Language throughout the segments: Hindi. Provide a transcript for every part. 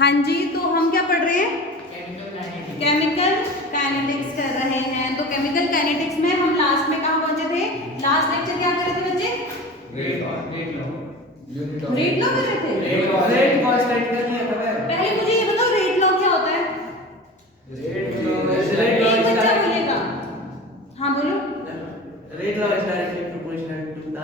हाँ जी, तो हम क्या पढ़ रहे हैं? केमिकल काइनेटिक्स कर रहे हैं। तो केमिकल काइनेटिक्स में हम लास्ट में कहाँ पहुंचे थे? लास्ट लेक्चर क्या कर रहे थे बच्चे? रेट लॉ कर रहे थे। रेट कांस्टेंट कर लिया था। पहले मुझे ये बताओ रेट लॉ क्या होता है? एक बच्चा बोलेगा। हाँ बोलो। Rate law is directly proportional to the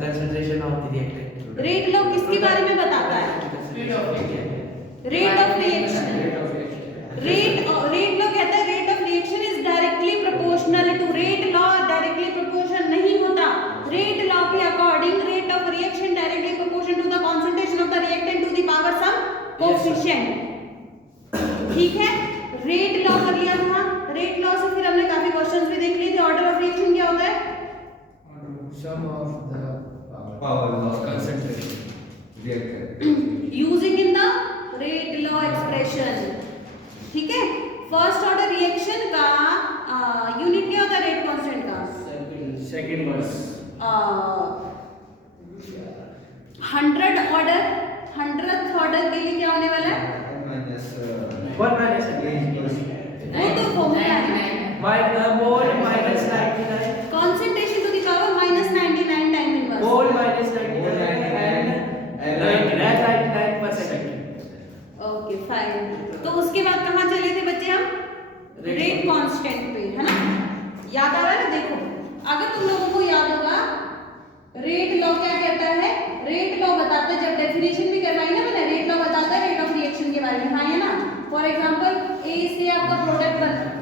concentration of the reactant. Rate law किसके बारे में बताता है? Rate of reaction. Rate law कहता है rate of reaction is directly proportional to. Rate law directly proportional नहीं होता। रेट लॉ के according rate of reaction directly proportional to the concentration of the reactant to the power some coefficient. ठीक है, रेट लॉ कर लिया था। रेट लॉ से फिर हमने काफी क्वेश्चंस भी देख लिए थे। ऑर्डर ऑफ रिएक्शन क्या होता है? Sum of the power of concentration reactor using in the rate law expression. ठीक है, फर्स्ट ऑर्डर रिएक्शन का यूनिट क्या होता है रेट कांस्टेंट का? सेकंड वर्स 100th ऑर्डर के लिए क्या होने वाला है? minus 1 minus वो तो फॉर्मूला है। Mole minus 99 concentration to the power -99 time inverse. Mole minus 99 and 99%। Okay fine. तो उसके बाद कहाँ चले थे बच्चे हम? रेट कांस्टेंट पे, है ना? याद आ रहा है ना? देखो, अगर तुम लोगों को याद होगा रेट लॉ क्या कहता है? रेट लॉ बताता है, जब डेफिनेशन भी करवाई ना मैंने, रेट लॉ बताता है रेट ऑफ रिएक्शन के बारे में। हाँ है ना? फॉर एग्जांपल ए से आपका प्रोडक्ट बन रहा है,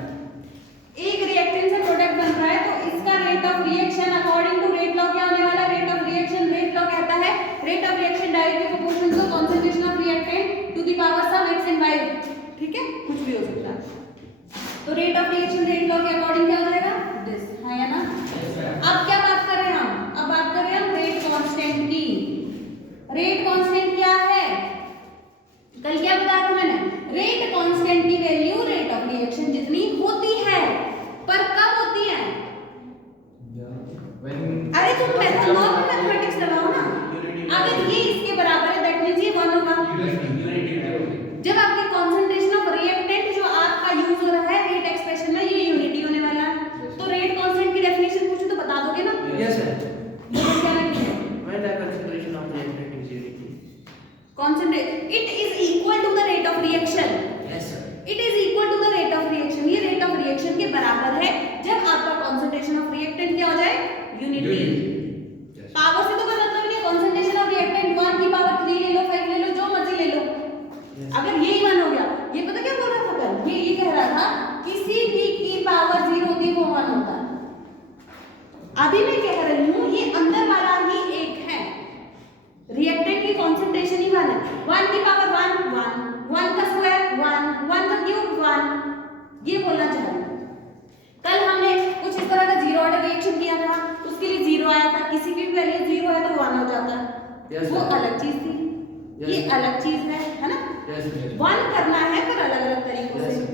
एक रिएक्टेंट से प्रोडक्ट बन रहा है, तो इसका rate of reaction according to rate law क्या होने वाला है? Rate of reaction. Rate law कहता है rate of reaction directly proportional to concentration of reactant to the power some x and y। ठीक है, कुछ भी हो सकता है। तो rate of reaction rate law के अकॉर्डिंग क्या हो जाएगा? दिस। हाँ या ना? अब क्या बात कर रहे हैं हम? अब बात कर रहे हैं हम रेट कांस्टेंट की। रेट कांस्टेंट क्या है? कल क्या बताया था मैंने? रेट कांस्टेंट की वैल्यू रेट ऑफ रिएक्शन जितनी होती है, पर कब होती है? अरे तुम नॉर्मल मैथमेटिक्स लगाओ ना। अगर ये इसके बराबर है दैट मींस ये 1 होगा। जब आपके कंसंट्रेशन ऑफ रिएक्टेंट जो आपका यूज हो रहा है रेट एक्सप्रेशन में, ये यूनिटी होने वाला है। तो रेट कांस्टेंट की डेफिनेशन पूछो तो बता दोगे ना? Yes sir. बोलो क्या लिखते हैं? When the concentration of the reactant is unity. Concentrate it is equal to the rate of reaction. Yes sir. It is equal to the rate of reaction. ये रेट ऑफ रिएक्शन के बराबर है जब आपका कंसंट्रेशन ऑफ रिएक्टेंट क्या हो जाए? यूनिटी। पावर से तो कोई मतलब नहीं। कंसंट्रेशन ऑफ रिएक्टेंट 1 की पावर 3 ले लो, 5 ले लो, जो मर्जी ले लो। अगर यही 1 हो गया, ये पता क्या बोल रहा था कल? ये कह रहा था किसी भी की पावर 0 होती है वो 1 होता है। अभी मैं कह रही हूँ ये अंदर वाला ही एक है। रिएक्टेंट की कंसंट्रेशन ही 1 है। 1 की पावर 1 1, 1 का स्क्वायर 1, 1 का क्यूब 1। ये बोलना चाह रहा हूं। कल हमने कुछ इस तरह का जीरो ऑर्डर रिएक्शन किया था, उसके लिए 0 आया था। किसी की भी वैल्यू 0 है तो 1 हो जाता है। Yes, वो sir. अलग चीज थी। Yes, ये sir. अलग चीज है ना? Yes sir. 1 करना है पर अलग-अलग तरीकों Yes से। sir.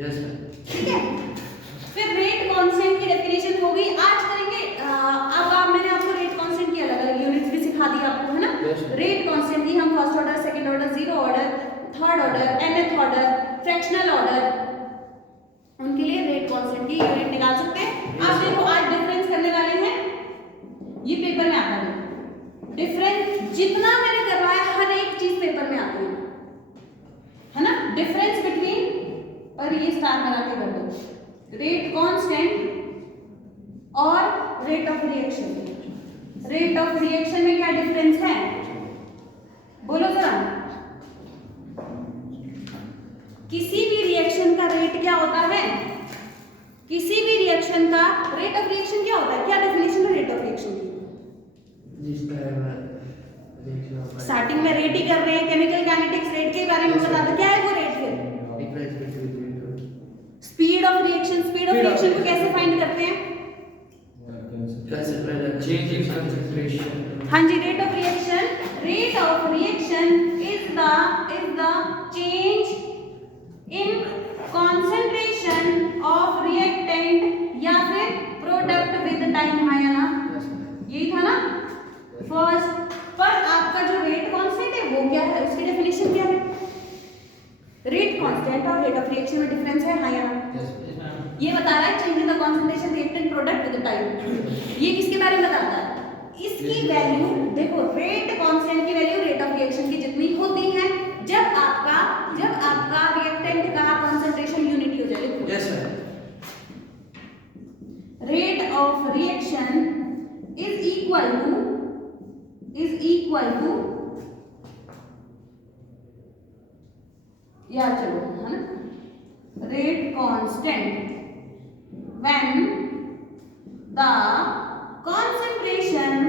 Yes sir. ठीक है, फिर रेट कांस्टेंट की डेफिनेशन हो गई। आज करेंगे मैंने आपको रेट कांस्टेंट की अलग-अलग यूनिट्स भी सिखा दी आपको, है ना? Yes, sir. रेट कांस्टेंट की हम first order, second order, zero order, third order, nth order, fractional order, उनके लिए रेट कांस्टेंट की यूनिट निकाल सकते हैं। आप देखो आज डिफरेंस करने वाले हैं, ये पेपर में आता है। डिफरेंस जितना मैंने करवाया हर एक चीज पेपर में आती है ना? डिफरेंस बिटवीन, और ये स्टार बना के कर दो, रेट कांस्टेंट और rate of reaction. Rate of reaction में क्या डिफरेंस है? बोलो जरा। किसी भी रिएक्शन का रेट क्या होता है? किसी भी रिएक्शन का रेट ऑफ रिएक्शन क्या होता है? क्या डेफिनेशन है रेट ऑफ रिएक्शन की? स्टार्टिंग में रेट ही कर रहे हैं। केमिकल काइनेटिक्स रेट के बारे में बता दो, क्या है वो रेट? फिर speed of reaction. Speed of reaction को कैसे फाइंड करते हैं? change in concentration हाँ जी, rate of reaction. Rate of reaction is the change in concentration of reactant या फिर प्रोडक्ट विद टाइम। हाँ या ना? यही था ना फर्स्ट। पर आपका जो रेट कांस्टेंट है वो क्या है? उसकी डेफिनेशन रेट ऑफ रिएक्शन में डिफरेंस है, हाँ या ना? Yes. ये बता रहा है change in the concentration reactant product with time. ये किसके बारे में बताता है? इसकी वैल्यू देखो, रेट कांस्टेंट की वैल्यू रेट ऑफ रिएक्शन की जितनी होती है जब आपका रिएक्टेंट का कंसंट्रेशन यूनिटी हो जाए। लिखो yes sir. Rate of reaction is equal to याद चलो, है ना, rate constant when the concentration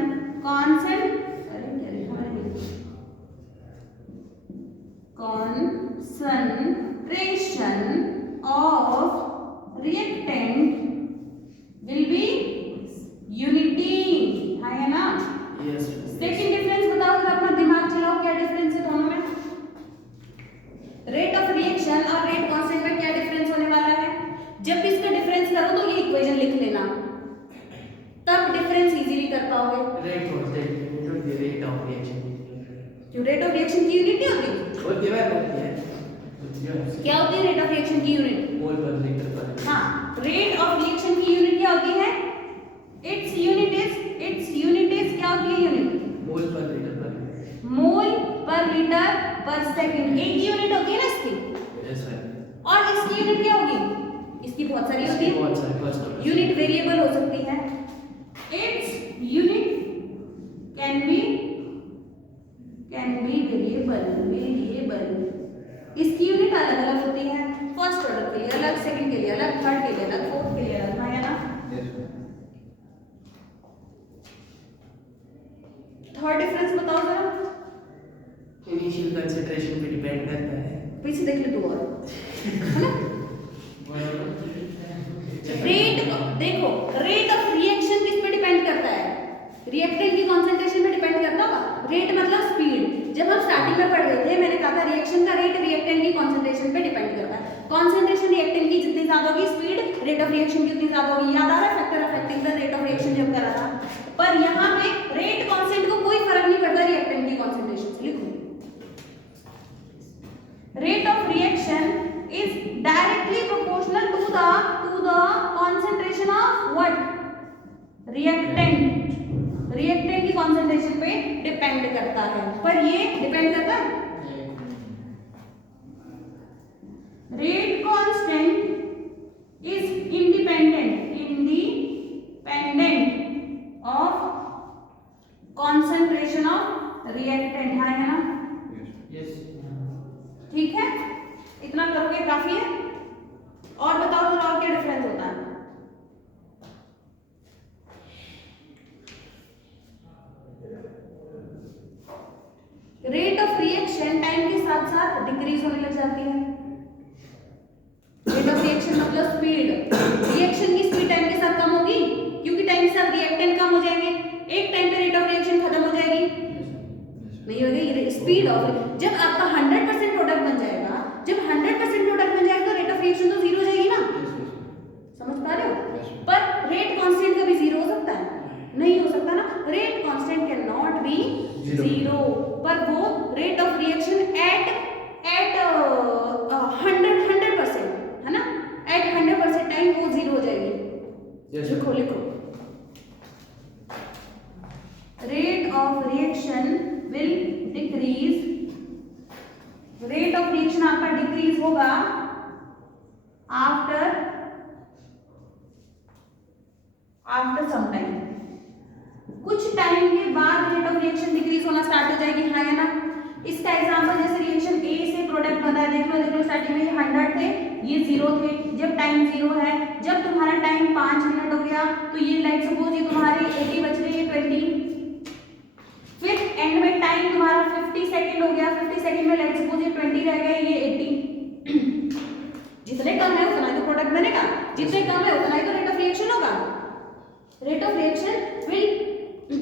of reactant will be unity, है ना? यस। सेकंड डिफरेंस बताओ, जरा अपना दिमाग चलाओ, क्या डिफरेंस है दोनों में? रेट ऑफ रिएक्शन और रेट कांस्टेंट में क्या डिफरेंस होने वाला है? जब इसका डिफरेंस करो तो ये इक्वेशन लिख लेना, तब डिफरेंस इजीली कर पाओगे। Rate constant rate of reaction क्यों? रेट ऑफ रिएक्शन की यूनिट नहीं होती? और क्या होती है? क्या होती है रेट ऑफ रिएक्शन की यूनिट? मोल पर लीटर पर। हाँ, रेट ऑफ रिएक्शन की यूनिट क्या होती है? इट्स यूनिट इज क्या होती है यूनिट? मोल पर लीटर पर। मोल पर लीटर पर सेकंड, एक ही यूनिट होती है ना इसकी। Yes sir. और इसकी यूनिट क्या होगी? इसकी बहुत सारी होती है, बहुत सारे फर्स्ट यूनिट वेरिएबल हो सकती है। Its unit can be variable. इसकी यूनिट अलग अलग होती है, फर्स्ट ऑर्डर के लिए अलग, सेकंड के लिए अलग, थर्ड के लिए अलग, फोर्थ के लिए अलग, हाँ या ना? Yes. थर्ड डिफरेंस बताओ जरा, इनिशियल कंसंट्रेशन पे डिपेंड करता है। पीछे देख ले दो और, है ना? रेट देखो, रेट ऑफ रिएक्शन किस पे डिपेंड करता है? रिएक्टेंट की कंसंट्रेशन पे डिपेंड करता होगा। रेट मतलब स्पीड। जब हम स्टार्टिंग में पढ़ रहे थे मैंने कहा था रिएक्शन का रेट रिएक्टेंट की कंसंट्रेशन पे डिपेंड करता है। कंसंट्रेशन रिएक्टेंट की जितनी ज्यादा होगी, स्पीड रेट ऑफ रिएक्शन की उतनी ज्यादा होगी। याद आ रहा है factor affecting the rate of reaction जब करा था? पर यहाँ पे रेट कांस्टेंट को कोई फर्क नहीं पड़ता रिएक्टेंट की कंसंट्रेशन से। लिखो, rate of reaction is directly proportional to the concentration of what? reactant की concentration पे डिपेंड करता है। पर ये डिपेंड करता है? Rate constant is independent of concentration of reactant, है ना? Yes. ठीक है, इतना करोगे काफी है। और बताओ जरा और क्या डिफरेंस होता है? रेट ऑफ रिएक्शन टाइम के साथ साथ डिक्रीज होने लग जाती है। रेट ऑफ रिएक्शन मतलब स्पीड। रिएक्शन की स्पीड टाइम के साथ कम होगी क्योंकि टाइम के साथ रिएक्टेंट कम हो जाएंगे। एक टाइम पे रेट ऑफ रिएक्शन खत्म हो जाएगी, नहीं होगी स्पीड ऑफ। जब आपका 100% प्रोडक्ट बन जाएगा, जब 100% प्रोडक्ट बन जाएगा तो रेट ऑफ रिएक्शन तो जीरो हो जाएगी ना? समझ पा रहे हो? पर रेट कांस्टेंट कभी जीरो हो सकता है? नहीं हो सकता ना। Rate constant can not be zero, पर वो रेट ऑफ रिएक्शन एट 100% है ना, एट 100% टाइम वो जीरो हो जाएगी। लिखो rate of reaction will decrease. Rate of reaction आपका डिक्रीज होगा आफ्टर सम टाइम। कुछ टाइम के बाद रेट ऑफ रिएक्शन डिक्रीज होना स्टार्ट हो जाएगी, हाँ या ना? इसका एग्जांपल जैसे रिएक्शन ए से प्रोडक्ट बना है, देख लो स्टार्टिंग में ये 100 थे, ये 0 थे। जब टाइम 0 है, जब तुम्हारा टाइम 5 मिनट हो गया तो ये लाइक सपोज ये तुम्हारे 80 बच रहे, ये 20। फिर एंड में टाइम तुम्हारा 50 सेकंड हो गया, 50 सेकंड में लाइक सपोज ये 20 रह गए, ये 80। जितने कम है उतना ही तो प्रोडक्ट बनेगा, जितने कम है उतना ही तो रेट ऑफ रिएक्शन होगा। Rate of reaction will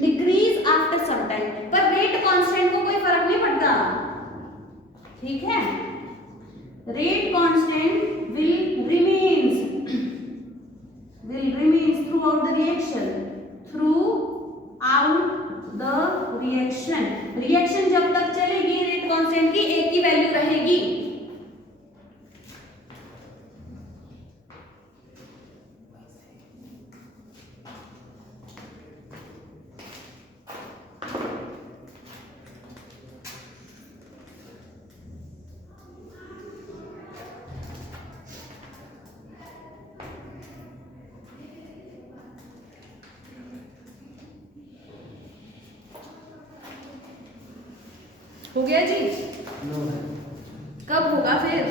decrease after some time, पर रेट कांस्टेंट को कोई फर्क नहीं पड़ता, ठीक है? Rate constant will remains throughout the reaction. Reaction जब तक चलेगी रेट कांस्टेंट की एक ही वैल्यू रहेगी। हो गया जी? नो कब होगा फिर?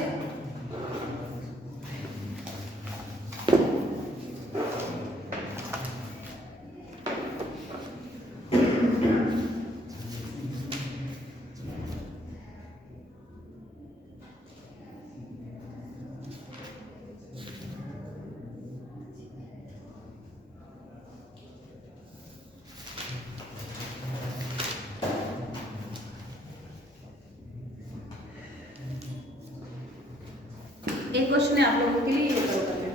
एक क्वेश्चन है आप लोगों के लिए, ये करो करके।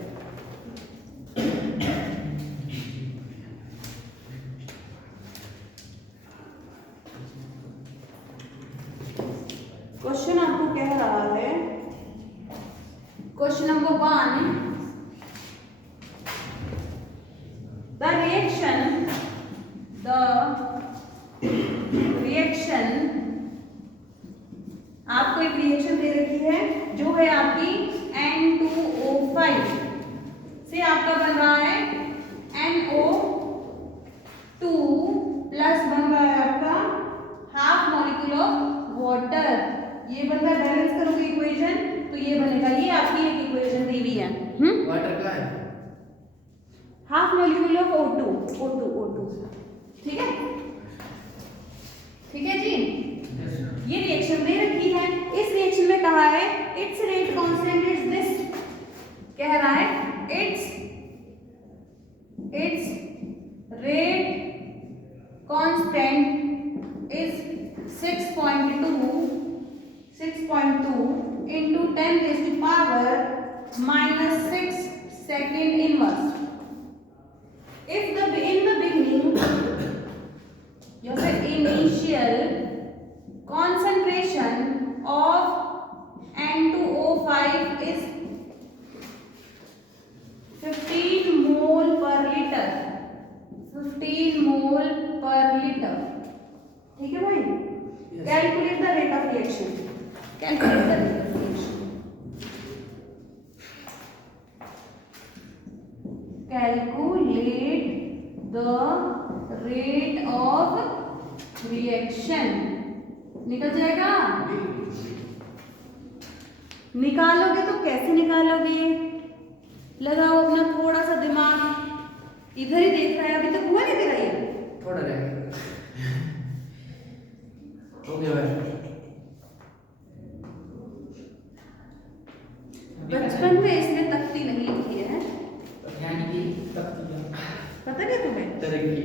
क्वेश्चन आपको कह रहा है, क्वेश्चन नंबर 1, द रिएक्शन आपको एक रिएक्शन दे रखी है जो है आपकी N2O5 से आपका बन रहा है NO2 प्लस बन रहा है आपका हाफ मॉलिक्यूल ऑफ वाटर। ये बनता है, बैलेंस करोगे इक्वेशन तो ये बनेगा, ये आपकी एक इक्वेशन दी हुई है। वाटर का है हाफ मॉलिक्यूल ऑफ O2, ठीक है? ठीक है जी? ये रिएक्शन दे रखी है। इस रिएक्शन में कहा है it's rate constant is this, कह रहा है it's rate constant is 6.2 into 10 raised to power -6 second inverse. If in the beginning your initial concentration of N2O5 is 15 mole per liter, 15 mole per liter, ठीक है भाई? Calculate the rate of reaction. Calculate the rate of reaction. Calculate the rate of reaction. निकल जाएगा? निकालोगे तो कैसे निकालोगे? लगाओ अपना थोड़ा सा दिमाग, इधर ही देख रहा है, अभी तक हुआ नहीं तेरा ये? थोड़ा रहेगा। हो गया भाई। बचपन में इसने तख्ती नहीं लिखी है, यानी कि तख्ती पता क्या तुम्हें? तरक्की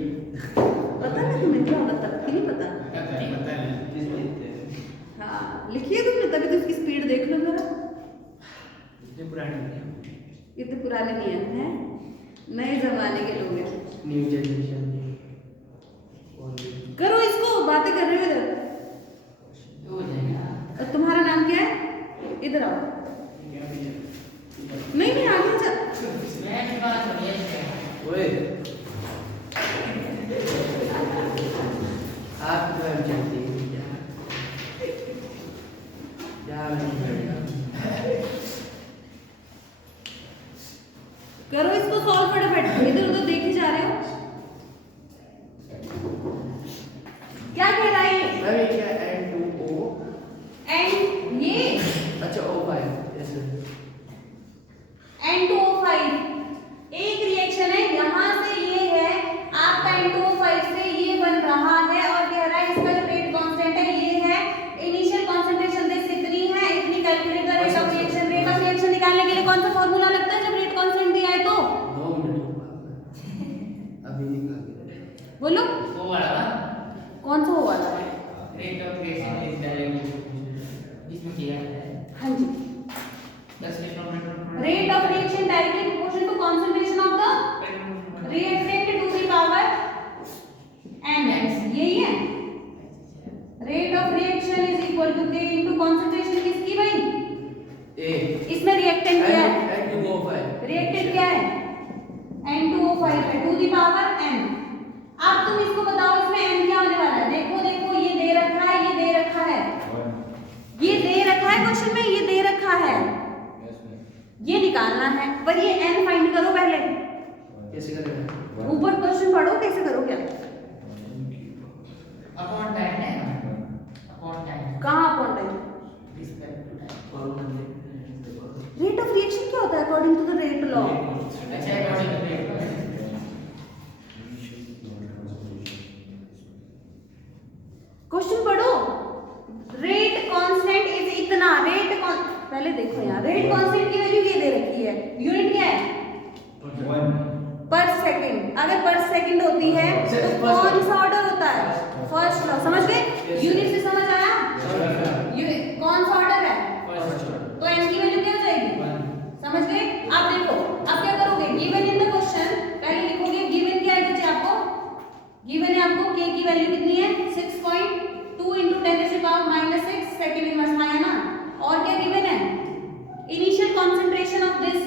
पता नहीं तुम्हें क्या होगा? तख्ती नहीं पता? पता है। हाँ लिखी है तुमने, तभी तो इसकी स्पीड देख लो जरा। ये पुरानी इतने पुराने नियम हैं, नए जमाने के लोग हैं। न्यू जनरेशन करो इसको, बातें कर रहे हो इधर। और तुम्हारा नाम क्या है? इधर आओ। नहीं नहीं आगे चल। ओए आप घर चलते हैं क्या करो इसको सॉल्व फटाफट, इधर उधर देखे जा रहे हो। क्या कह रहा है ये? अरे क्या N2O एंड ये अच्छा O5 यस N2O5 एक रिएक्शन है, यहाँ से ये है आपका N2O5 से ये बन रहा है और कह रहा है इसका जो रेट कांस्टेंट है ये है, इनिशियल कंसंट्रेशन दिस इतनी है, इतनी calculate the rate of reaction. Rate of reaction निकालने के लिए कौन सा फार्मूला लगता है जब रेट कांस्टेंट दिया है तो? 2 मिनट अभी निकाल बोलो वो वाला कौन सा वो वाला? Rate of reaction is directly इसमें किया है। हाँ जी, rate of reaction directly proportional to concentration of the reactant to the power n, यही है। Rate of reaction is equal to k into concentration किसकी भाई? ए इसमें रिएक्टेंट क्या है? N2O5 रिएक्टेंट क्या है? N2O5 है टू द पावर n। अब तुम इसको बताओ इसमें n क्या होने वाला है? देखो देखो ये दे रखा है, ये दे रखा है, ये दे रखा है क्वेश्चन में, ये दे रखा है, ये निकालना है, पर ये n फाइंड करो पहले। कैसे करेगा? ऊपर क्वेश्चन पढ़ो कैसे करोगे? अपॉन 10 है, अपॉन upon time. कहाँ upon time? Respect to time. Rate of reaction क्या होता है according to the rate law? अच्छा according to rate. क्वेश्चन पढ़ो। रेट कांस्टेंट इज इतना, पहले देखो यहाँ रेट कांस्टेंट की वैल्यू ये दे रखी है, यूनिट क्या है? पर सेकंड। अगर पर सेकंड होती है तो कौन सा ऑर्डर होता है? First law. समझ गए? यूनिट से समझ आया? कौन सा ऑर्डर है? तो एन की वैल्यू क्या हो जाएगी? समझ गए? आप देखो, अब क्या करोगे? गिवन इन द क्वेश्चन पहले लिखोगे गिवन क्या है बच्चे आपको? गिवन है आपको k की वैल्यू कितनी है? 6.2 × 10⁻⁻6 सेकंड इनवर्स आया ना। और क्या गिवन है? इनिशियल कंसंट्रेशन ऑफ दिस,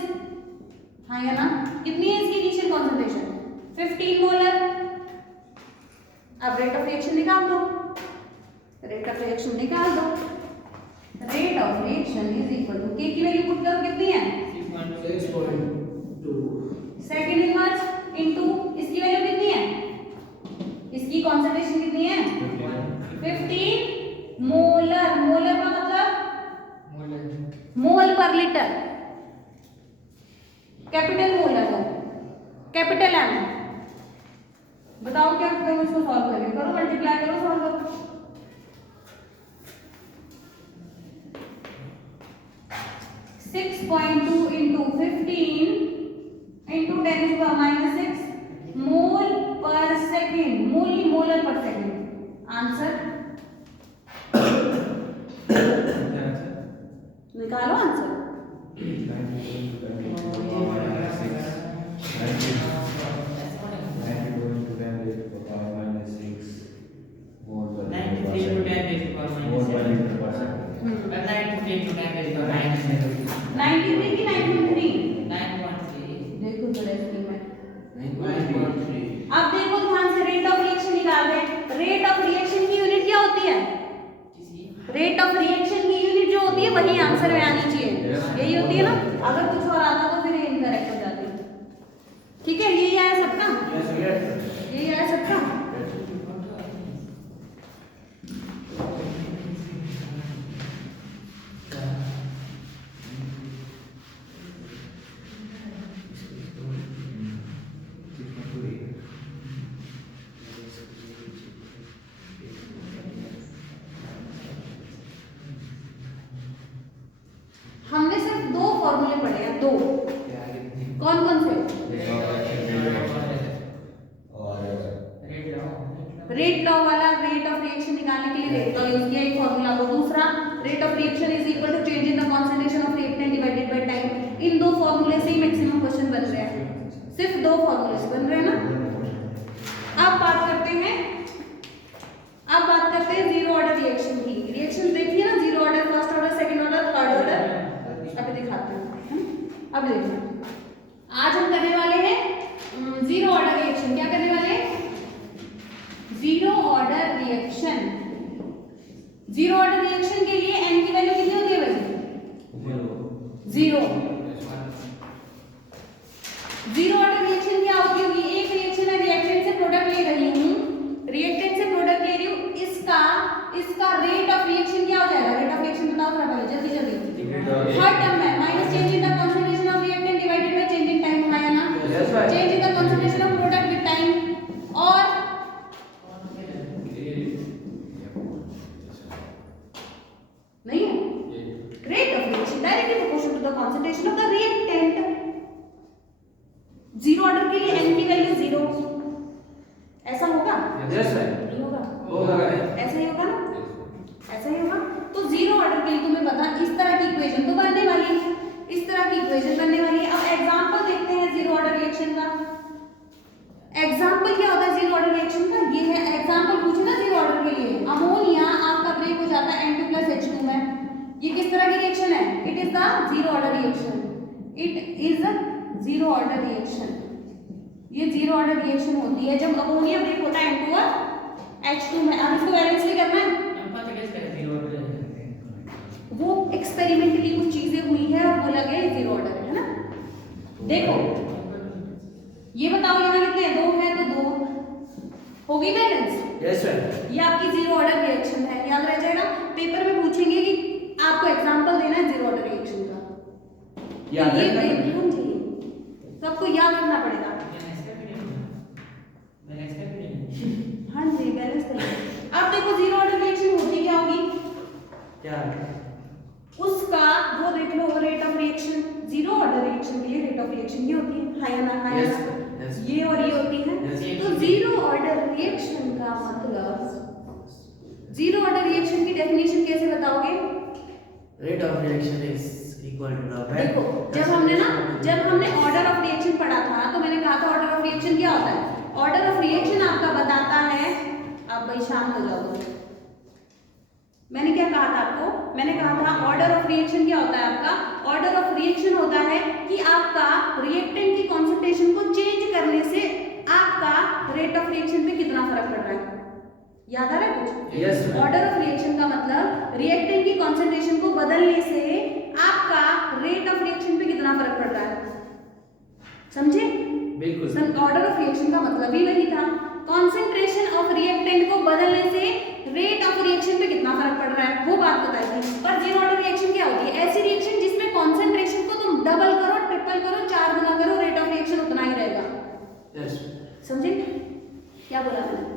हाँ या ना? कितनी है इसकी इनिशियल कंसंट्रेशन? 15 मोलर। अब रेट ऑफ रिएक्शन निकाल दो, रेट ऑफ रिएक्शन निकाल दो। Rate of reaction is equal to k की वैल्यू पुट करो कितनी है? 6.2 सेकंड इनवर्स इनटू इसकी वैल्यू कितनी है? इसकी कंसंट्रेशन कितनी है? 15 मोलर। मोलर का मतलब मोल पर लीटर, कैपिटल मोलर है, कैपिटल एम। बताओ क्या करो, इसको सॉल्व करें, करो मल्टीप्लाई करो, सॉल्व करो। Six point two into 15 into 10⁻⁻6 मोल पर सेकेंड, मोल मोलर पर सेकेंड। आंसर निकालो आंसर। देखो जरा स्क्रीन में। अब देखो ध्यान से, रेट ऑफ रिएक्शन निकाल रहे हैं। रेट ऑफ रिएक्शन की यूनिट क्या होती है? रेट ऑफ रिएक्शन की यूनिट जो होती है वही आंसर में आनी चाहिए, यही होती है ना। अगर कुछ और आता तो फिर इनकरेक्ट हो जाती है। ठीक है, यही आया सबका, यही आया सबका। हमने सिर्फ दो फॉर्मूले पढ़े हैं, दो। कौन कौन से? रेट लॉ वाला, रेट ऑफ रिएक्शन निकालने के लिए रेट लॉ यूज किया एक फॉर्मूला को। दूसरा, rate of reaction is equal to change in the concentration of reactant divided by time. इन दो फॉर्मूले से ही मैक्सिमम क्वेश्चन बन रहे हैं, सिर्फ दो फॉर्मूले से बन रहे हैं ना। अब बात करते हैं, जीरो ऑर्डर रिएक्शन की। रिएक्शन देखिए ना, zero order, first order, second order, third order. अभी दिखाते हैं। अब देखिए, आज हम करने वाले हैं जीरो ऑर्डर रिएक्शन। क्या करने वाले हैं? Zero order reaction. Zero order reaction के लिए n की वैल्यू कितनी होती है वैसे? जीरो। जीरो ऑर्डर रिएक्शन क्या होती होगी? एक रिएक्शन है, रिएक्टेंट से प्रोडक्ट ले रही हूँ, रिएक्टेंट से प्रोडक्ट ले रही हूँ, इसका रेट ऑफ रिएक्शन क्या हो जाएगा? रेट ऑफ रिएक्शन बताओ थोड़ा पहले, जल्दी जल्दी। हर टर्म में minus change in the concentration of reactant divided by change in time है ना। Change in the concentration of product with time. और नहीं है, rate of reaction directly proportional to the concentration of the reactant. Zero order के लिए n की वैल्यू 0। ऐसा होगा? नहीं होगा, ऐसा ही होगा ना, ऐसा ही होगा। तो जीरो ऑर्डर के लिए तुम्हें पता, इस तरह की इक्वेशन तो बनने वाली है, इस तरह की इक्वेशन बनने वाली है। अब एग्जांपल देखते हैं जीरो ऑर्डर रिएक्शन का। एग्जांपल क्या होता है जीरो ऑर्डर रिएक्शन का? ये है एग्जांपल पूछे ना जीरो ऑर्डर के लिए। अमोनिया आपका ब्रेक हो जाता है N2 + H2 में। ये किस तरह की रिएक्शन है? It is the zero order reaction, it is a zero order reaction. ये जीरो ऑर्डर रिएक्शन होती है जब अमोनिया ब्रेक होता है N2 और H2 में। अब इसको बैलेंसली करना है, वो एक्सपेरिमेंटली कुछ चीजें हुई है और बोला गया जीरो ऑर्डर है ना। देखो ये बताओ, यहाँ कितने? दो है तो दो होगी बैलेंस, यस सर। ये आपकी जीरो ऑर्डर रिएक्शन है, याद रह जाएगा। पेपर में पूछेंगे कि आपको एग्जांपल देना है जीरो ऑर्डर रिएक्शन का, याद ये रखना पड़ेगा। ध्यान चाहिए, तो आपको याद रखना पड़ेगा। हाँ जी, बैलेंस करिए। अब देखो जीरो ऑर्डर रिएक्शन होती क्या होगी, क्या? उसका वो देख लो rate of reaction. Zero order reaction के लिए रेट ऑफ रिएक्शन ये होती है, हाई ना हाई Yes, ना, yes. ये और ये होती है। Yes. तो जीरो ऑर्डर रिएक्शन का मतलब, जीरो ऑर्डर रिएक्शन की डेफिनेशन कैसे बताओगे? Rate of reaction is equal to the देखो जब हमने ऑर्डर ऑफ रिएक्शन पढ़ा था तो मैंने कहा था ऑर्डर ऑफ रिएक्शन क्या होता है। ऑर्डर ऑफ रिएक्शन आपका बताता है, आप भाई शांत हो जाओ। मैंने क्या कहा था आपको, मैंने कहा था ऑर्डर ऑफ रिएक्शन क्या होता है आपका। ऑर्डर ऑफ रिएक्शन होता है कि आपका रिएक्टेंट की कॉन्सेंट्रेशन को चेंज करने से आपका रेट ऑफ रिएक्शन पे कितना फर्क पड़ रहा है। याद आ रहा है कुछ? Yes sir. Order of reaction का मतलब रिएक्टेंट की कॉन्सेंट्रेशन को बदलने से आपका रेट ऑफ रिएक्शन पे कितना फर्क पड़ रहा है, समझे? बिल्कुल। ऑर्डर ऑफ रिएक्शन का मतलब ही वही था, कॉन्सेंट्रेशन ऑफ रिएक्टेंट को बदलने से रेट ऑफ रिएक्शन पे कितना फर्क पड़ रहा है, वो बात बताई थी। पर जीरो ऑर्डर रिएक्शन क्या होती है? ऐसी रिएक्शन जिसमें कॉन्सेंट्रेशन को तुम डबल करो, ट्रिपल करो, 4 गुना करो, रेट ऑफ रिएक्शन उतना ही रहेगा। यस। समझे क्या बोला मैंने?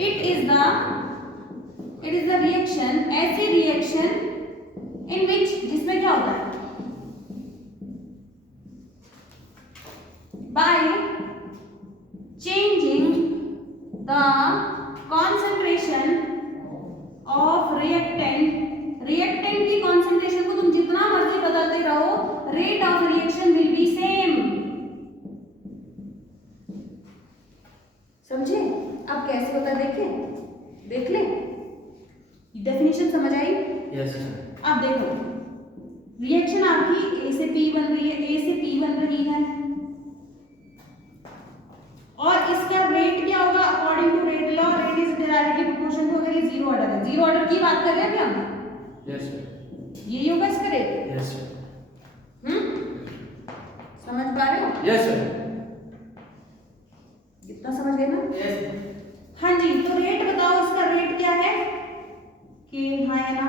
It is the reaction, ऐसी reaction in which, जिसमें क्या होता है, by changing the concentration of reactant की concentration को तुम जितना मर्जी बदलते रहो, rate of reaction will be same। समझे? अब कैसे होता है देख ले, डेफिनेशन समझ आई? Yes sir. अब देखो रिएक्शन आपकी ए से पी बन रही है, ए से पी बन रही है, और इसका रेट क्या होगा according to rate law, rate is directly proportional to, अगर ये जीरो ऑर्डर है, जीरो ऑर्डर की बात कर रहे हैं क्या हम? Yes sir. ये होगा इसका रेट। Yes sir. समझ पा रहे हो? Yes sir. इतना समझ गए ना? यस। हाँ जी, तो रेट बताओ, इसका रेट क्या है कि हाँ है ना,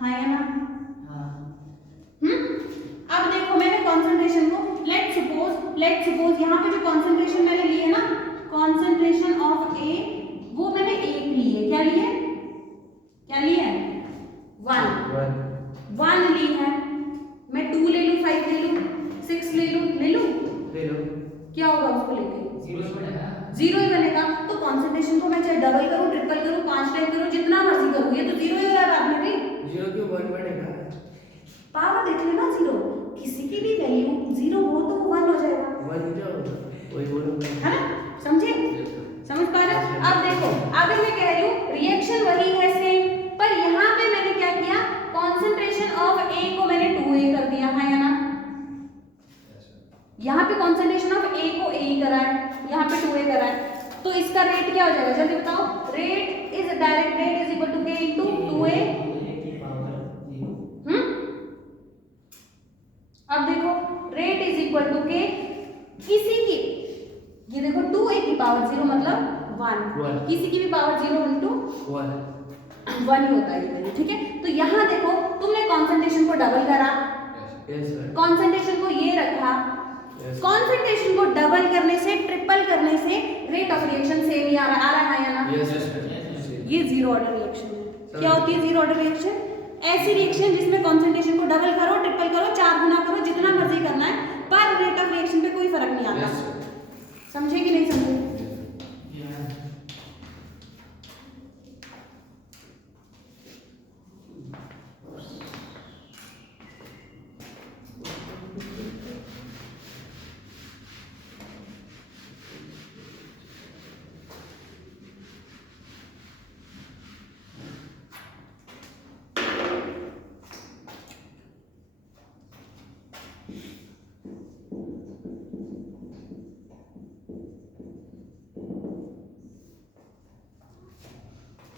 हाँ है ना? हाँ। अब देखो मैंने कॉन्सेंट्रेशन को, लेट सपोज यहाँ पे जो कॉन्सेंट्रेशन मैंने ली है ना, कॉन्सेंट्रेशन ऑफ ए, वो मैंने 1 ली है। क्या ली है? 1 ली है। मैं 2 ले लूं, 5 ले लूं, 6 ले लूं, ले लो। क्या होगा उसको लेके? जीरो जीरो ही बनेगा। तो कॉन्सेंट्रेशन को मैं चाहे डबल करूं, ट्रिपल करूं, 5 टाइम करूं, जितना मर्जी करूं, ये तो जीरो ही हो रहा है बाद में भी। जीरो क्यों 1 बढ़ेगा? पावर देख लेना, जीरो किसी की भी वैल्यू जीरो हो तो 1 हो जाएगा, 1 जो वही बोलूंगा, है ना? समझे? समझ पा रहे हो? अब देखो आगे मैं कह रही हूँ रिएक्शन वही है सेम, पर यहाँ पे मैंने क्या किया, कॉन्सेंट्रेशन ऑफ ए को मैंने 2a कर दिया, है या ना? यहाँ पे कॉन्सेंट्रेशन ऑफ ए को ए करा है, यहाँ पे 2a करा है, तो इसका रेट क्या हो जाएगा जल्दी बताओ? Rate is direct rate is equal to k into 2a। अब देखो rate is equal to k, किसी की, ये देखो 2a की पावर 0 मतलब 1, किसी की भी पावर 0 इंटू 1 ही होता है ये वैल्यू, ठीक है? तो यहाँ देखो तुमने कॉन्सेंट्रेशन को डबल करा, कॉन्सेंट्रेशन को ये रखा, कॉन्सेंट्रेशन को डबल करने से, ट्रिपल करने से रेट ऑफ रिएक्शन सेम ही आ रहा है या ना? ये जीरो ऑर्डर रिएक्शन है। क्या होती है जीरो ऑर्डर रिएक्शन? ऐसी रिएक्शन जिसमें कॉन्सेंट्रेशन को डबल करो, ट्रिपल करो, 4 गुना करो, जितना मर्जी करना है, पर रेट ऑफ रिएक्शन पे कोई फर्क नहीं आता। समझे कि नहीं समझे?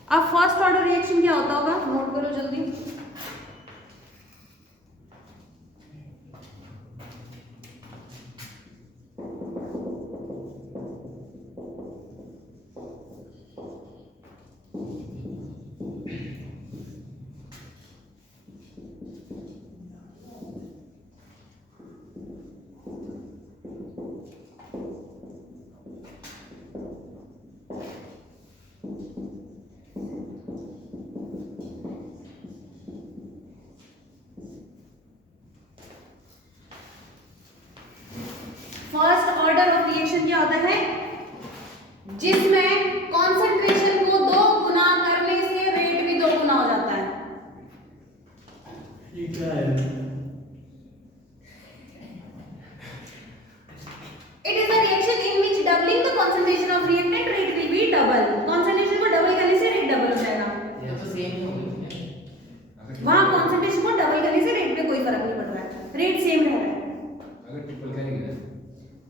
अब फर्स्ट ऑर्डर रिएक्शन क्या होता होगा, नोट करो जल्दी। रिएक्शन क्या होता है? जिसमें कॉन्सेंट्रेशन को 2 गुना करने से रेट भी 2 गुना हो जाता है। ये क्या है? It is a reaction in which doubling the concentration of reactant rate will be double. Concentration को डबल करने से रेट डबल हो जाएगा। ये तो सेम ही हो गई। वहाँ concentration को डबल करने से रेट पे कोई फर्क नहीं पड़ रहा है, रेट सेम रह रहा है। अगर ट्रिपल करेंगे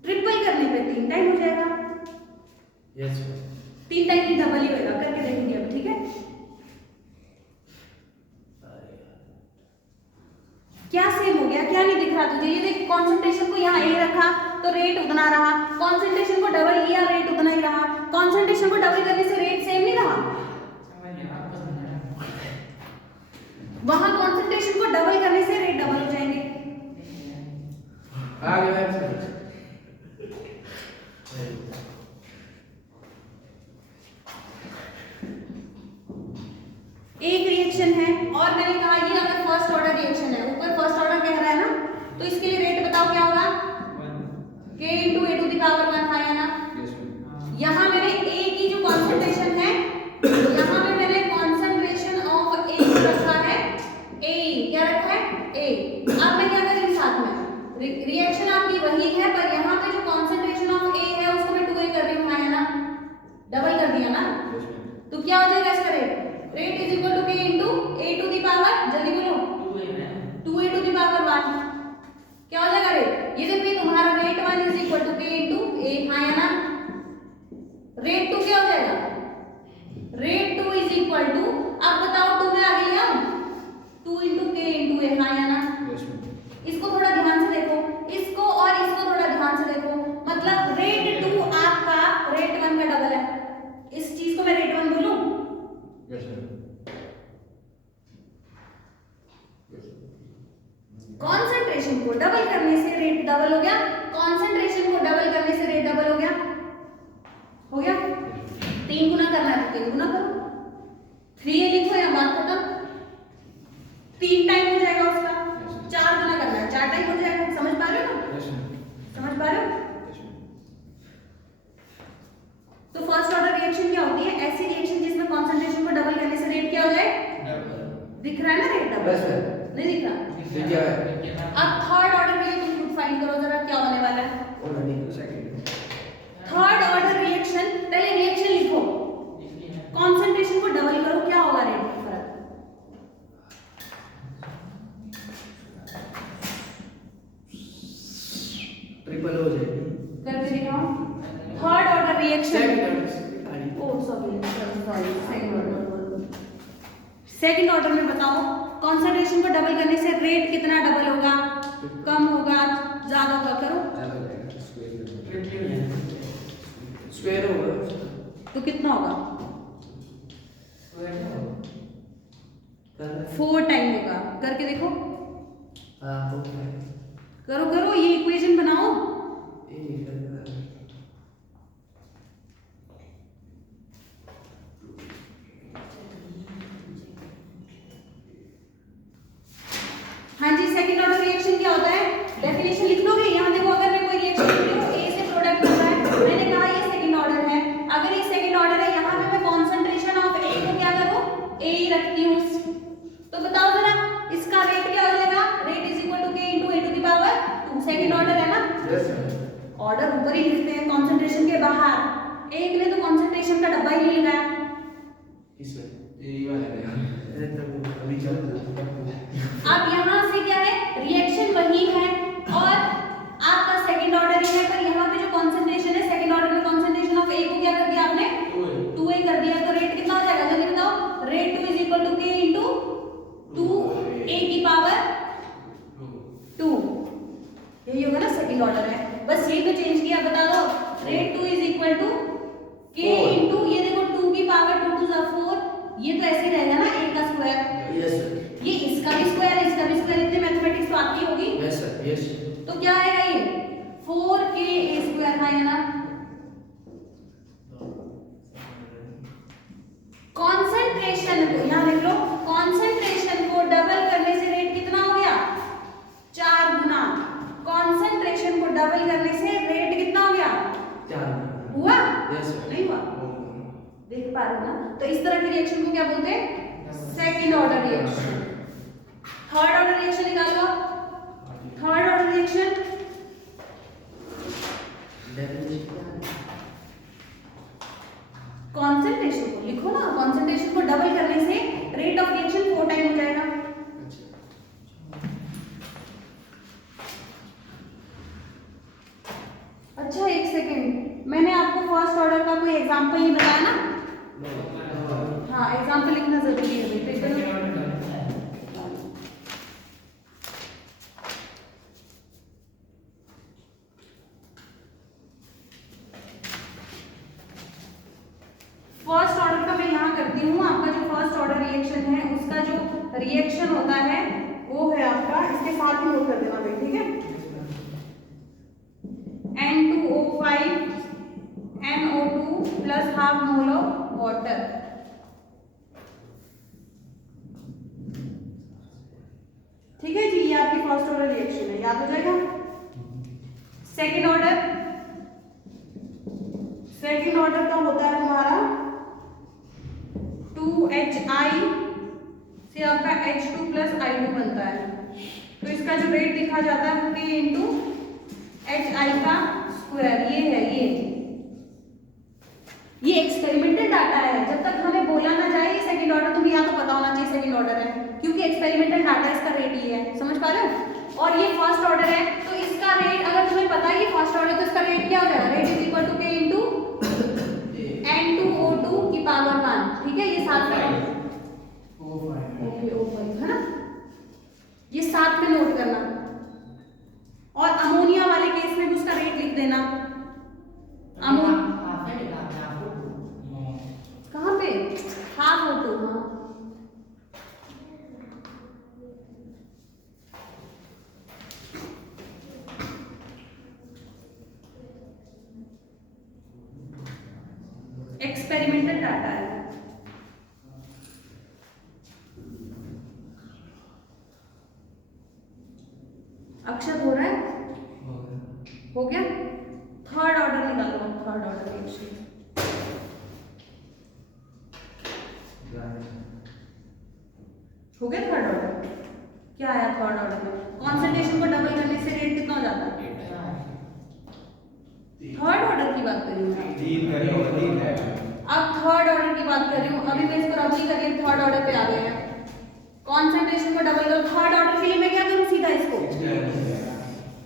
ट्रिपल करने पे 3 टाइम हो जाएगा। यस 3 टाइम की डबल ही होगा, करके देखेंगे अब, ठीक है? क्या सेम हो गया, क्या नहीं दिख रहा तुझे? ये देख, कॉन्सेंट्रेशन को यहाँ ए रखा तो रेट उतना रहा, कॉन्सेंट्रेशन को डबल किया रेट उतना ही रहा, कॉन्सेंट्रेशन को डबल करने से रेट सेम नहीं रहा। समझ गया, आपको समझ आया। वहां कॉन्सेंट्रेशन को डबल करने से रेट डबल हो जाएंगे। आ गया एक रिएक्शन है और मैंने कहा ये अगर फर्स्ट ऑर्डर रिएक्शन है, ऊपर फर्स्ट ऑर्डर कह रहा है ना, तो इसके लिए रेट बताओ क्या होगा? k × a to the power 1 है ना। यहाँ मैंने a की जो कॉन्सेंट्रेशन है, यहाँ पे मैंने कॉन्सेंट्रेशन ऑफ a को रखा है a, क्या रखा है a। अब मैं क्या करूँ साथ में, रिएक्शन आपकी वही है पर यहाँ पे जो कॉन्सेंट्रेशन ऑफ a है उसको मैं 2a कर रही हूँ, है ना, डबल कर दिया ना। तो क्या हो जाएगा इसका rate? Rate is equal to k × a to the power, जल्दी बोलो, 2a टू द पावर 1। क्या हो जाएगा रेट? ये देखिए तुम्हारा rate 1 is equal to k × a, हाँ या ना। रेट 2 क्या हो जाएगा? रेट 2 इज इक्वल टू, अब बताओ 2 में आ गई हम, 2 × k × a, हाँ या ना। इसको थोड़ा ध्यान से देखो, इसको और इसको थोड़ा ध्यान से देखो, मतलब रेट 2 आपका रेट 1 का डबल है। इस चीज को मैं रेट 1 बोलूं? कॉन्सेंट्रेशन को डबल करने से रेट डबल हो गया, कॉन्सेंट्रेशन को डबल करने से रेट डबल हो गया, हो गया। 3 गुना करना है तो 3 गुना करो, 3a लिखो या बात खत्म। 3 टाइम हो जाएगा उसका, 4 गुना करना है 4 टाइम हो जाएगा। समझ पा रहे हो ना? समझ पा रहे हो? तो फर्स्ट ऑर्डर रिएक्शन क्या होती है? ऐसी रिएक्शन जिसमें कॉन्सेंट्रेशन को डबल करने से रेट क्या हो जाए? दिख रहा है ना रेट डबल? नहीं दिख रहा? अब थर्ड ऑर्डर के लिए तुम खुद फाइंड करो जरा क्या होने वाला है। थर्ड ऑर्डर रिएक्शन, पहले रिएक्शन लिखो, कॉन्सेंट्रेशन को डबल करो, क्या होगा रेट में फर्क? ट्रिपल हो जाएगी। करके दिखाओ। Third order reaction, second order में बताओ, कॉन्सेंट्रेशन को डबल करने से रेट कितना डबल होगा? कम होगा, ज्यादा होगा? करो। स्क्वायर होगा तो कितना होगा? 4 टाइम होगा। करके देखो, हाँ हो गया। करो करो, ये इक्वेशन बनाओ। हाँ जी, सेकंड ऑर्डर रिएक्शन क्या होता है? डेफिनेशन लिख लोगे? यहाँ देखो, अगर मैं कोई रिएक्शन लिख रही हूँ, ए से प्रोडक्ट बन रहा है, मैंने कहा ये सेकंड ऑर्डर है। अगर ये सेकंड ऑर्डर है, यहाँ पे मैं कॉन्सेंट्रेशन ऑफ ए को क्या करूँ? ए ही रखती हूँ। तो बताओ जरा, इसका रेट क्या हो जाएगा? Rate is equal to k × a to the power 2। Second order है ना? ऑर्डर ऊपर ही लिखते हैं, कॉन्सेंट्रेशन के बाहर। एक ने तो कॉन्सेंट्रेशन का डब्बा ही नहीं लगाया। अब यहाँ से क्या है? रिएक्शन वही है और आपका सेकंड ऑर्डर ही है, पर यहाँ पे जो कॉन्सेंट्रेशन है, सेकंड ऑर्डर में कॉन्सेंट्रेशन ऑफ ए को क्या कर दिया आपने? 2a कर दिया। तो रेट कितना हो जाएगा? जल्दी बताओ। Rate 2 is equal to k × 2a की पावर 2। यही होगा ना, सेकंड ऑर्डर है, बस यही तो चेंज किया। बता दो, rate 2 is equal to k × ये देखो 2 की पावर 2 2 4, ये तो ऐसे ही रहेगा ना, a का स्क्वायर। Yes sir. ये इसका भी स्क्वायर है, इसका भी स्क्वायर, इतने मैथमेटिक्स तो आती होगी। Yes sir. यस। तो क्या आएगा ये? 4ka² है ना। कॉन्सेंट्रेशन को यहाँ लिख लो, कॉन्सेंट्रेशन को डबल करने से रेट कितना हो गया? 4 गुना। कॉन्सेंट्रेशन को डबल करने से रेट कितना हो गया? तो इस तरह की रिएक्शन को क्या बोलते हैं? Second order reaction. Third order reaction निकालो। थर्ड ऑर्डर रिएक्शन कॉन्सेंट्रेशन को लिखो ना, कॉन्सेंट्रेशन को डबल करने से रेट ऑफ रिएक्शन 4 टाइम हो जाएगा। अच्छा एक सेकेंड, मैंने आपको फर्स्ट ऑर्डर का कोई एग्जांपल नहीं बताया ना? हाँ एग्जांपल लिखना जरूरी है पेपर में। फर्स्ट ऑर्डर का मैं यहाँ करती हूँ। आपका जो फर्स्ट ऑर्डर रिएक्शन है उसका जो रिएक्शन होता है वो है आपका, इसके साथ ही नोट कर देना भाई, ठीक है? N2O5 NO2 plus half mole of water. ठीक है जी, ये आपकी फर्स्ट ऑर्डर रिएक्शन है, याद हो जाएगा। सेकेंड ऑर्डर, सेकेंड ऑर्डर का होता है तुम्हारा 2HI से आपका H2 प्लस I2 बनता है। तो इसका जो रेट लिखा जाता है K इंटू HI का स्क्वायर। ये एक्सपेरिमेंटल डाटा है। जब तक हमें बोला ना जाए ये सेकंड ऑर्डर, तुम्हें या तो पता होना चाहिए सेकंड ऑर्डर है, क्योंकि एक्सपेरिमेंटल डाटा इसका रेट ही है। समझ पा रहे हो? और ये फर्स्ट ऑर्डर है तो इसका रेट अगर तुम्हें पता है कि फर्स्ट ऑर्डर, तो इसका रेट क्या हो जाएगा? Rate is equal to K into N2O2 की पावर 1। ठीक है, ये साथ में O5 है ना, ये साथ में नोट करना। और अमोनिया वाले केस में भी उसका रेट लिख देना। कहाँ पे? Half O2। हाँ एक्सपेरिमेंटल डाटा है। अक्षर हो रहा है? हो गया। थर्ड ऑर्डर निकालो, थर्ड ऑर्डर रिएक्शन। हो गया थर्ड ऑर्डर। क्या आया थर्ड ऑर्डर में? कॉन्सेंट्रेशन को डबल करने से रेट कितना हो जाता है? थर्ड ऑर्डर की बात कर रही हूँ। अब थर्ड ऑर्डर की बात कर रही हूँ। अभी मैं इसको रबली करके थर्ड ऑर्डर पे आ गए हैं। कॉन्सेंट्रेशन को डबल करो। थर्ड ऑर्डर के लिए मैं क्या करूँ? सीधा इसको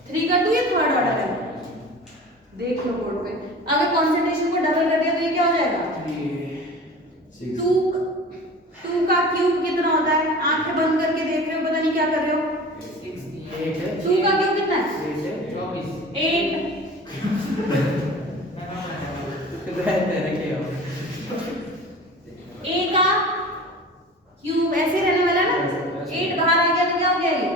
3 कर दूँ। ये थर्ड ऑर्डर है, देख लो बोर्ड पे। अगर कॉन्सेंट्रेशन को डबल कर दिया तो ये क्या हो जाएगा? 2 का क्यूब कितना होता है? आंखें बंद करके देख रहे हो, पता नहीं क्या कर रहे हो। 2 का क्यूब कितना है? 8। A का क्यूब ऐसे रहने वाला ना, 8 बाहर आ गया तो क्या हो गया? ये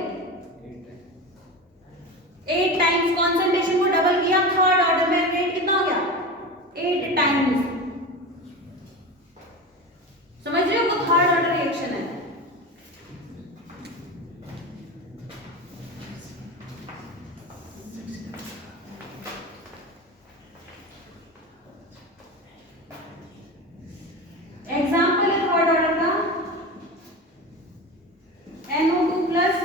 8 टाइम्स कॉन्सेंट्रेशन को डबल किया। थर्ड ऑर्डर में रेट कितना हो गया? 8 टाइम्स। समझ रहे हो? वो थर्ड ऑर्डर रिएक्शन है। एग्जाम्पल है थर्ड ऑर्डर का, NO2 plus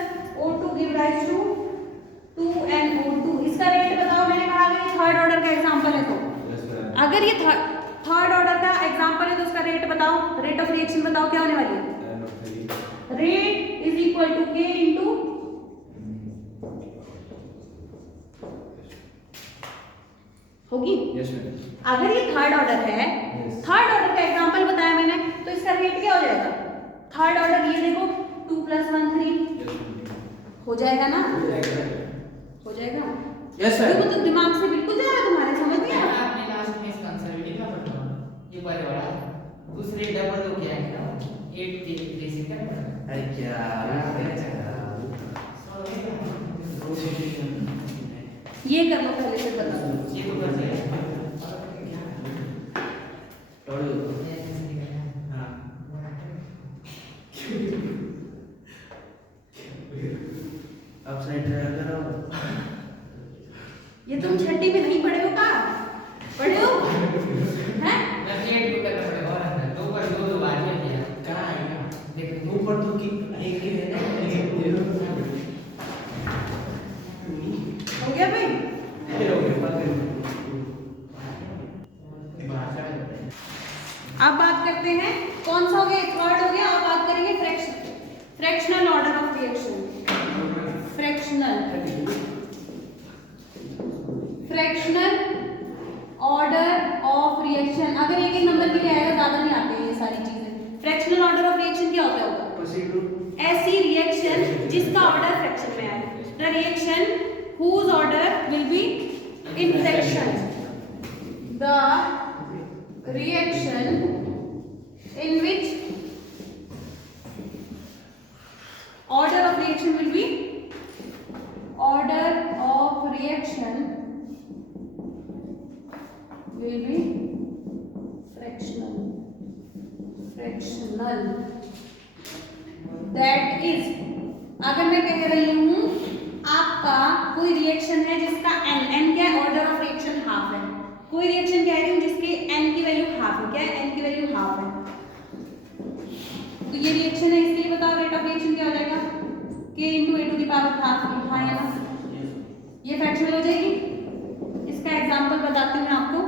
O2 give rise to 2NO2। इसका रेट बताओ। मैंने कहा अगर ये थर्ड ऑर्डर का एग्जाम्पल है तो, अगर ये थर्ड ऑर्डर का एग्जाम्पल है तो उसका रेट बताओ, रेट ऑफ रिएक्शन बताओ क्या होने वाली है? Rate is equal to K into होगी। अगर ये थर्ड ऑर्डर है, थर्ड ऑर्डर का एग्जाम्पल बताया मैंने, तो इसका रेट क्या हो जाएगा? थर्ड ऑर्डर ये देखो 2 + 1 3 हो जाएगा ना? हो जाएगा। Yes sir. देखो तो दिमाग से बिल्कुल जा रहा है तुम्हारे, समझ नहीं आ रहा? आपने लास्ट में इसका आंसर भी लिखा पड़ता है। ये बड़े बड़ा दूसरे डबल हो गया है ना, 8 के जैसे कर पड़ा। अरे क्या ये कर लो पहले से बता दो। ये तो कर दिया। हाँ। अपसाइड करो। ये तुम छठी में नहीं पढ़े हो का? पढ़े हो? हैं? मैं 8 को करना पड़ेगा और 2 पर 2 ऊपर तो की एक ही है ना, हो गया भाई? अब बात करते हैं कौन सा हो गया, थर्ड हो गया। अब बात करेंगे fractional order of reaction. Fractional order of reaction, अगर एक एक नंबर के लिए आएगा, ज्यादा नहीं आते हैं ये सारी चीजें। फ्रैक्शनल ऑर्डर ऑफ रिएक्शन क्या होता होगा? ऐसी रिएक्शन जिसका ऑर्डर फ्रैक्शन में आए। The reaction whose order will be in fraction. The reaction in which order of reaction will be fractional. That is, अगर मैं कह रही हूँ आपका कोई रिएक्शन है जिसका n क्या है, ऑर्डर ऑफ रिएक्शन हाफ है। कोई रिएक्शन कह रही हूँ जिसकी n की वैल्यू हाफ है। क्या है? n की वैल्यू हाफ है। तो ये रिएक्शन है, इसके लिए बताओ रेट ऑफ रिएक्शन क्या हो जाएगा? k × a to the power half. हाँ या ना? ये फ्रैक्शनल हो जाएगी। इसका एग्जांपल बताती हूँ मैं आपको।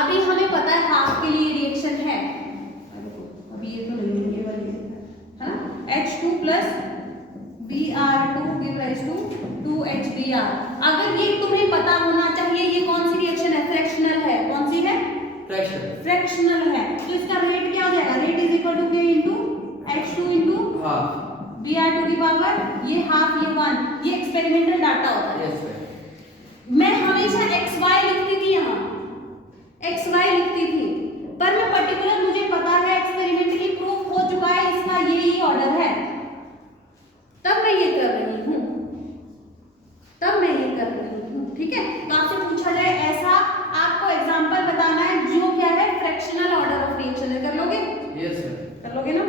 अभी हमें पता है हाफ के लिए रिएक्शन है, अभी ये तो नहीं है, ये वाली है ना, H2 plus Br2 give rise to 2HBr। अगर ये तुम्हें पता होना चाहिए ये कौन सी रिएक्शन है, फ्रैक्शनल है। कौन सी है? फ्रैक्शनल है। तो इसका रेट क्या हो जाएगा? Rate is equal to K into H2 into Br2 की पावर ये हाफ ये 1। ये एक्सपेरिमेंटल डाटा होता है। मैं हमेशा XY लिखती थी, यहाँ XY लिखती थी, पर मैं पर्टिकुलर मुझे पता है एक्सपेरिमेंटली प्रूफ हो चुका है इसका यही ऑर्डर है, तब मैं ये कर रही हूँ, ठीक है। तो आपसे पूछा जाए ऐसा, आपको एग्जांपल बताना है जो क्या है, फ्रैक्शनल ऑर्डर ऑफ रिएक्शन है। कर लोगे? Yes sir. कर लोगे ना?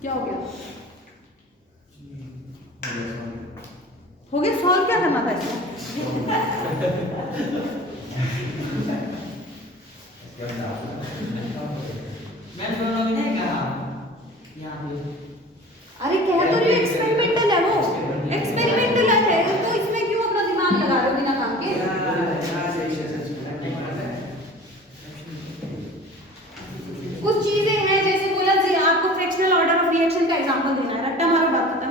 क्या हो गया? हो गया सॉल्व। क्या करना था इसका? मैं दोनों में नहीं कहा यहाँ पे। अरे कह तो रही हूँ एक्सपेरिमेंटल है, वो एक्सपेरिमेंटल है, तो इसमें क्यों अपना दिमाग लगा रहे हो बिना काम के? कुछ चीजें हैं जैसे बोला जी आपको फ्रैक्शनल ऑर्डर ऑफ रिएक्शन का एग्जांपल देना है, रट्टा मारो बात खत्म।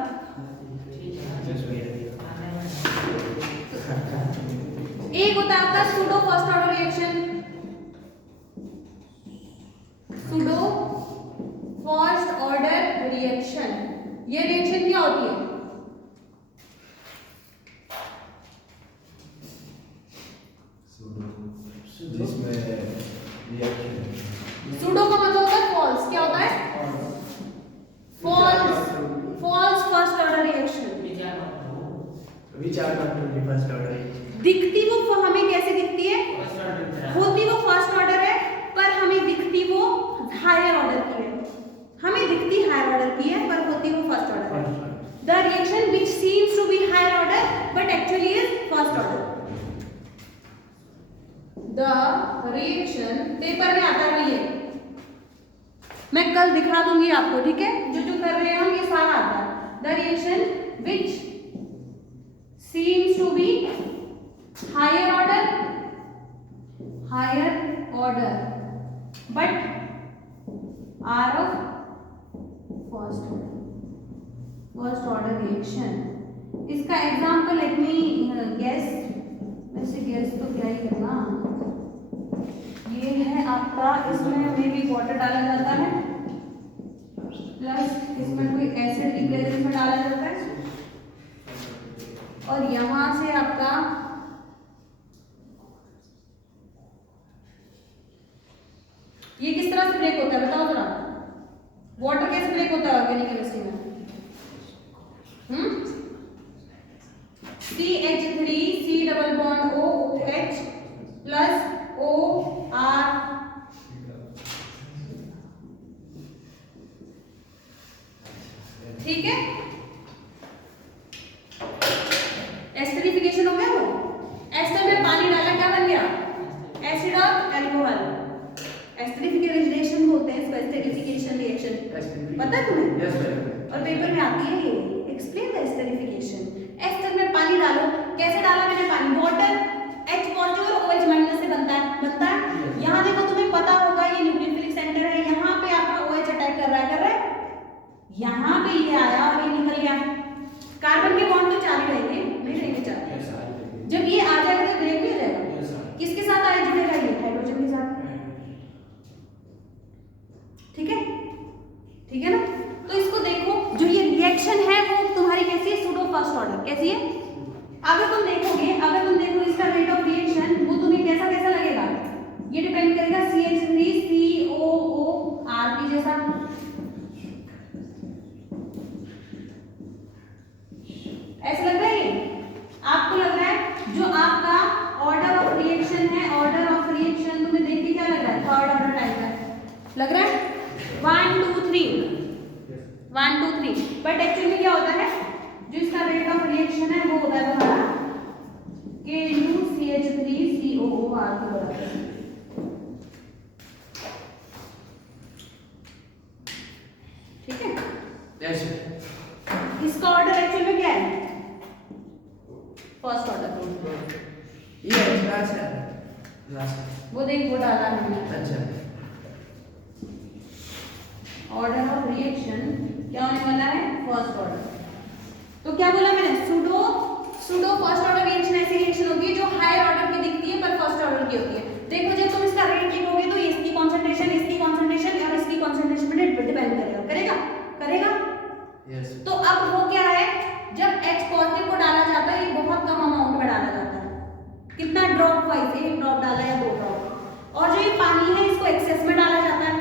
एक होता है आपका pseudo first order reaction. Pseudo first order reaction, ये रिएक्शन क्या होती है? जिसमें रिएक्शन सूडो का मतलब होता है फॉल्स। क्या होता है? False first order reaction. विचार करते फर्स्ट ऑर्डर दिखती वो हमें कैसे दिखती है? होती वो फर्स्ट ऑर्डर है, पर हमें दिखती वो हायर ऑर्डर की है। हमें दिखती हायर ऑर्डर की है, पर होती वो फर्स्ट ऑर्डर है। The reaction which seems to be higher order but actually is first order. The reaction paper में आता है ये, मैं कल दिखा दूंगी आपको, ठीक है। जो जो कर रहे हैं हम ये सारा आता है। The reaction which seems to be higher order but are of first order reaction। इसका एग्जांपल लेट मी गेस। वैसे गेस तो क्या ही करना, ये है आपका, इसमें मे भी वाटर डाला जाता है प्लस इसमें कोई एसिड की प्रेजेंस में डाला जाता है, और यहां से आपका ये किस तरह से ब्रेक होता है बताओ जरा। वाटर कैसे ब्रेक होता है ऑर्गेनिक केमिस्ट्री में? CH3 C double bond O OH plus OR, ठीक है। एस्टरिफिकेशन हो गया। वो एस्टर में पानी डाला, क्या बनता है। यहाँ देखो तुम्हें पता होगा ये न्यूक्लियोफिलिक सेंटर है, यहाँ पे आपका OH अटैक कर रहा है, यहाँ पे ये आया और ये निकल गया। कार्बन के बॉन्ड तो चार ही रहेंगे, नहीं रहेंगे चार। जब ये आ जाएगा तो ब्रेक भी हो जाएगा। किसके साथ आया जुड़ेगा? ये हाइड्रोजन के साथ। ठीक है, ठीक है ना। तो इसको देखो, जो ये रिएक्शन है वो तुम्हारी कैसी है? Pseudo first order. कैसी है? अगर तुम देखो इसका रेट ऑफ रिएक्शन, वो तुम्हें कैसा कैसा लगेगा? ये डिपेंड करेगा CH3COOR जैसा। ऐसा लग रहा है ये? आपको लग रहा है जो आपका ऑर्डर ऑफ रिएक्शन है, ऑर्डर ऑफ रिएक्शन तुम्हें देख के क्या लग रहा है? थर्ड ऑर्डर टाइप का लग रहा है। 1 2 3 1 2 3, बट एक्चुअली में क्या होता है? जो इसका रेट ऑफ रिएक्शन है वो होता है तुम्हारा K2CH3COOR के बराबर। ठीक है, Yes. इसका ऑर्डर एक्चुअली में क्या है? First order. ये लास्ट है। वो देख, वो डाला हमने। अच्छा। ऑर्डर ऑफ रिएक्शन क्या होने वाला है? First order. तो क्या बोला मैंने? सूडो फर्स्ट ऑर्डर रिएक्शन ऐसी रिएक्शन होगी जो हायर ऑर्डर की दिखती है पर फर्स्ट ऑर्डर की होती है। देखो जब तुम इसका रेट लिखोगे तो इसकी कंसंट्रेशन और इसकी कंसंट्रेशन पर डिपेंड करेगा। Yes. तो अब वो क्या है? जब H पॉजिटिव को डाला जाता है, ये बहुत कम अमाउंट में डाला जाता है। कितना ड्रॉप वाइज? 1 ड्रॉप डाला या 2 ड्रॉप। और जो ये पानी है इसको एक्सेस में डाला जाता है।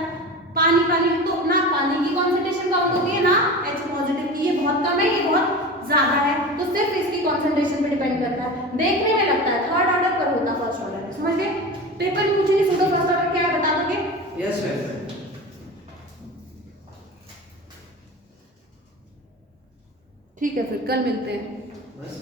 पानी तो ना पानी की कॉन्सेंट्रेशन काउंट होती है ना H पॉजिटिव की। ये बहुत कम है, ये बहुत ज्यादा है, तो सिर्फ इसकी कॉन्सेंट्रेशन पे डिपेंड करता है। देखने में लगता है थर्ड ऑर्डर पर होता फर्स्ट ऑर्डर। समझ गए? पेपर में पूछेंगे सूडो फर्स्ट ऑर्डर क्या है, बता दोगे? Yes, ma'am. ठीक है, फिर कल मिलते हैं। बस।